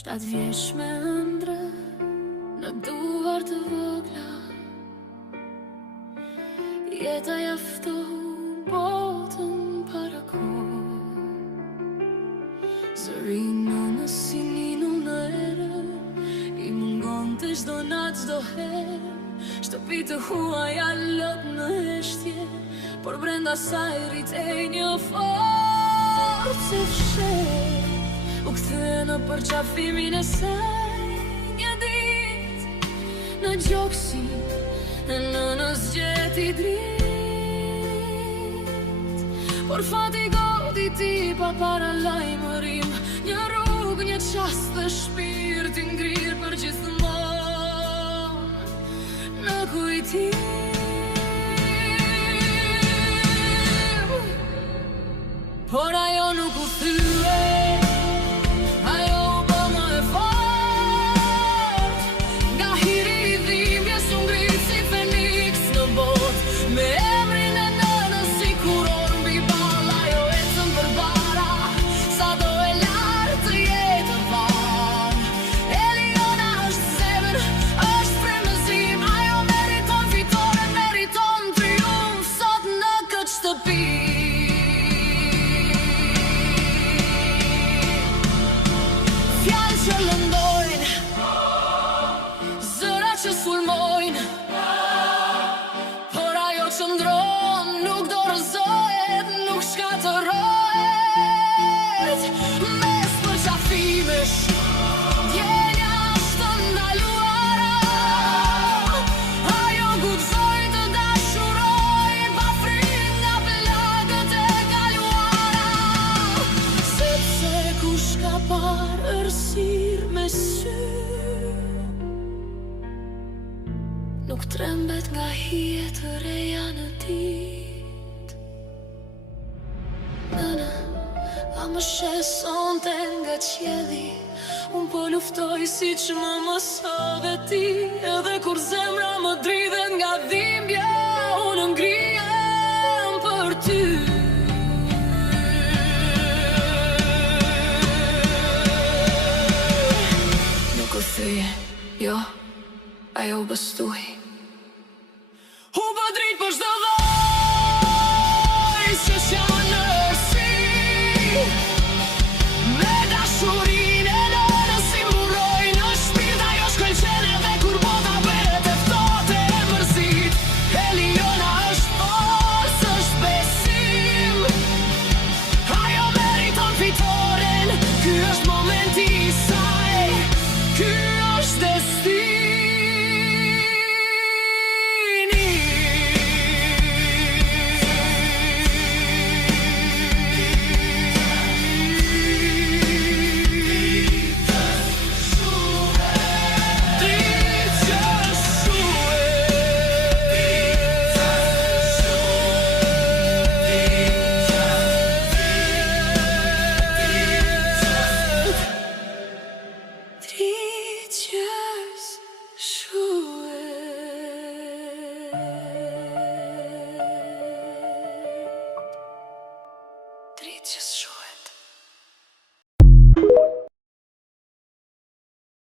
7 vjeç me ëndrë në duar të vogla, jeta jaftohu botën para kohë. Zërinë në sininu në erë, i mungon të çdo natë çdo herë. Shtëpi të huaja lot në heshtje, por brenda saj rritej një forcë fshehtë. U kthye në përqafimin e saj një ditë, në gjoksi e në zgjeti dritë. Por fati goditi pa para lajmërim, një rrugë, një qast dhe shpirti ngrirë për gjithmonë në kujtim. Por ajo nuk u thye, që lëndojnë, zëra që sulmojnë, por ajo qëndron, nuk dorëzohet, nuk shkatërohet. Mes përqafimesh, djenja është të ndaluara, ajo guxoi të dashuroj, pa frikë nga plagët e kaluara. Sepse kush ka parëërsir me sy, nuk trembet nga hije të reja në ditë. Nëna, a më shesonte nga qielli, unë po luftoj si që më mësove ti. Edhe kur zemra më dridhet nga dhimbja, unë ngrihem për ty. Jo, ajo u bëstuhi. U bë dritë për çdo lloj që janë në si, me dashurinë e nënës si mburoj në shpirt. Ajo shkëlqen edhe kur bota bëhet e ftohtë e mërzit. Eliona është forcë, është besim, ajo meriton fitoren. Ky është momenti i saj, ky është destini. Dritë që s'shuhet.